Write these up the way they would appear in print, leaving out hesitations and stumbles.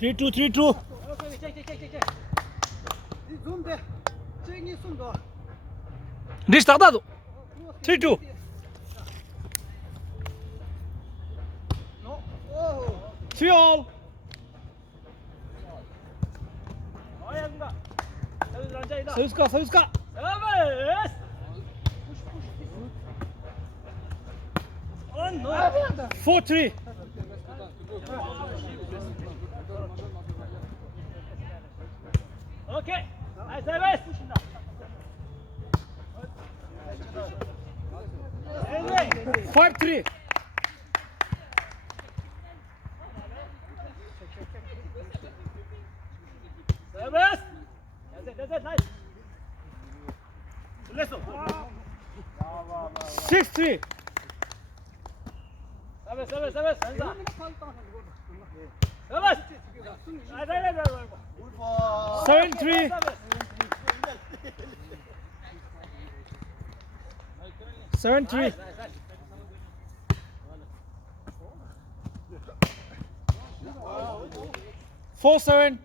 3-2, 3-2. Destardado. 3-2. Three all. 서유스카, 서유스카. 4-3. Okay. Nice service. 5-3. Service. That's it. Nice. Listen. 6-3. Service. Service. Right. 7-3. 7-3. 4-7.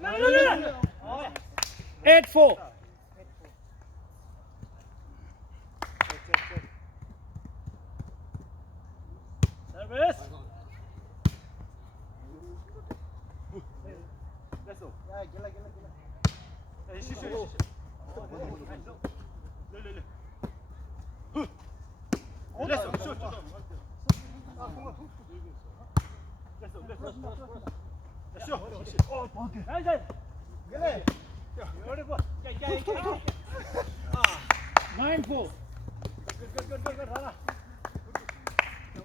No. 8-4. Service. Nine four. Good.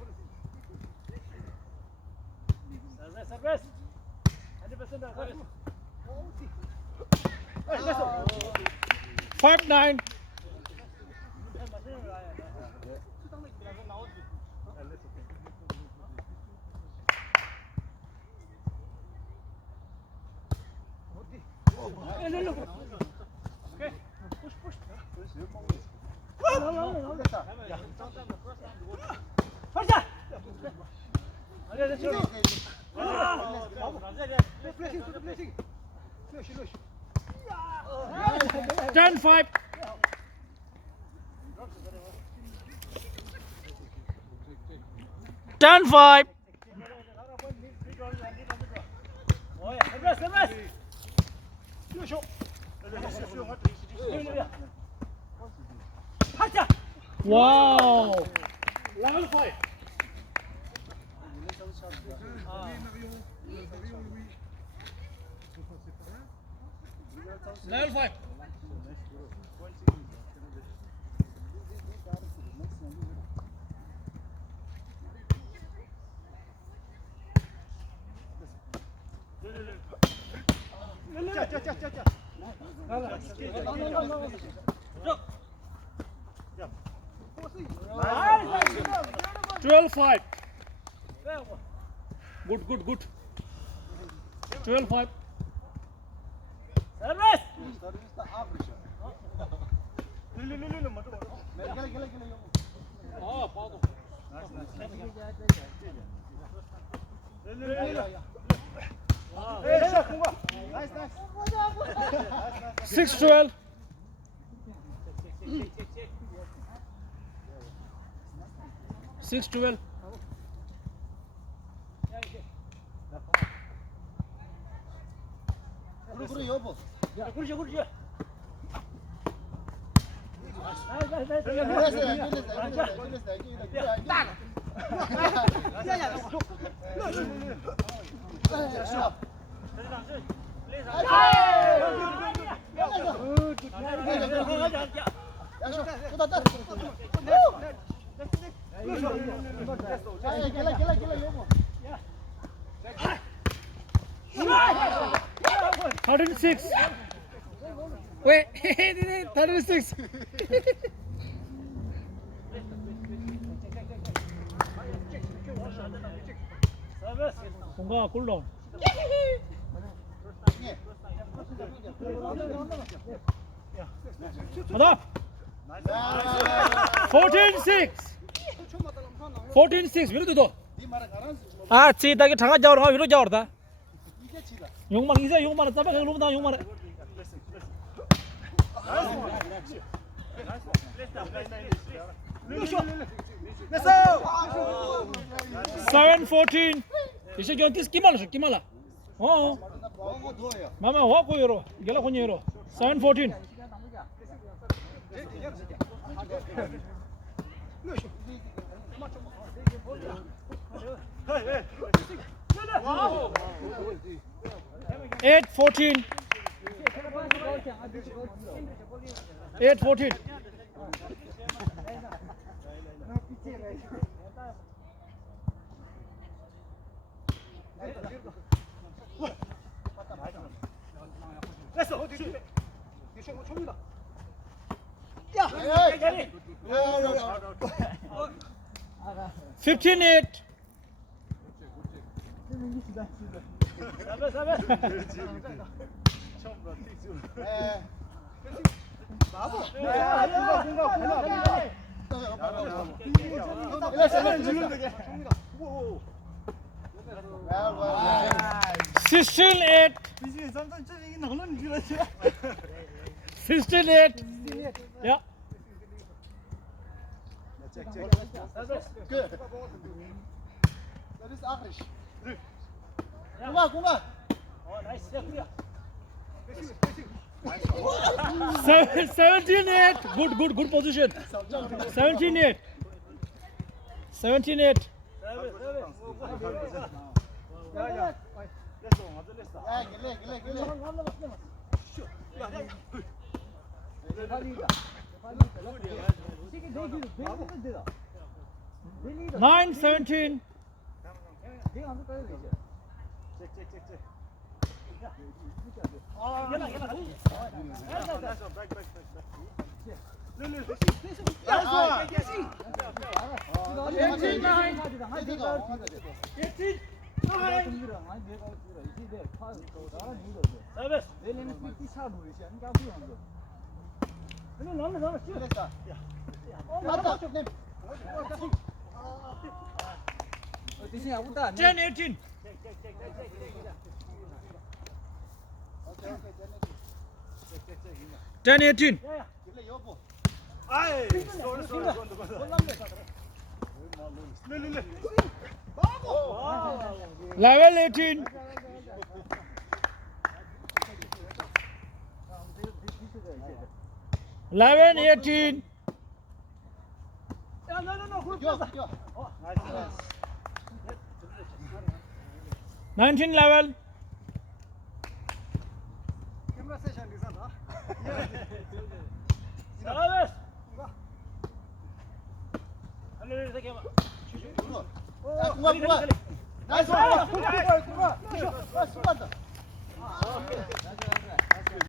Service. 100% service. 5-9. Okay. Push. Forza! 10-5. 10-5. Service. Wow. Level 5. Level 5. Nice. 12-5. Good. 12-5. Service. Oh, pardon. 6-12. 6-12. 그렇지. Third 6. Wait, 36. 뭔가 꿀렁. 하나. 14-6. 14-6. 위로 더. 아, 치다게 장아 자오라 위로 자오다. 용만 이제 용만 잡아 가지고 다 용만. 7-14. 이제 견티스 기말라. 어. 마마 와 고요로. गेला कोणी येरो. 7-14. 와우. 8-14. 8-14. 됐어. 15-8. Sixteen eight. 16-8. Ja. Good. Dat is Agrisch. Kom maar. 17-8. Good position. 17-8. 17-8. Ja, gele. 9-17. Neem. 10-18. 10-18. 아이. 11-18. 11-18. Yo. 19-11. Ja, kom maar. Nice.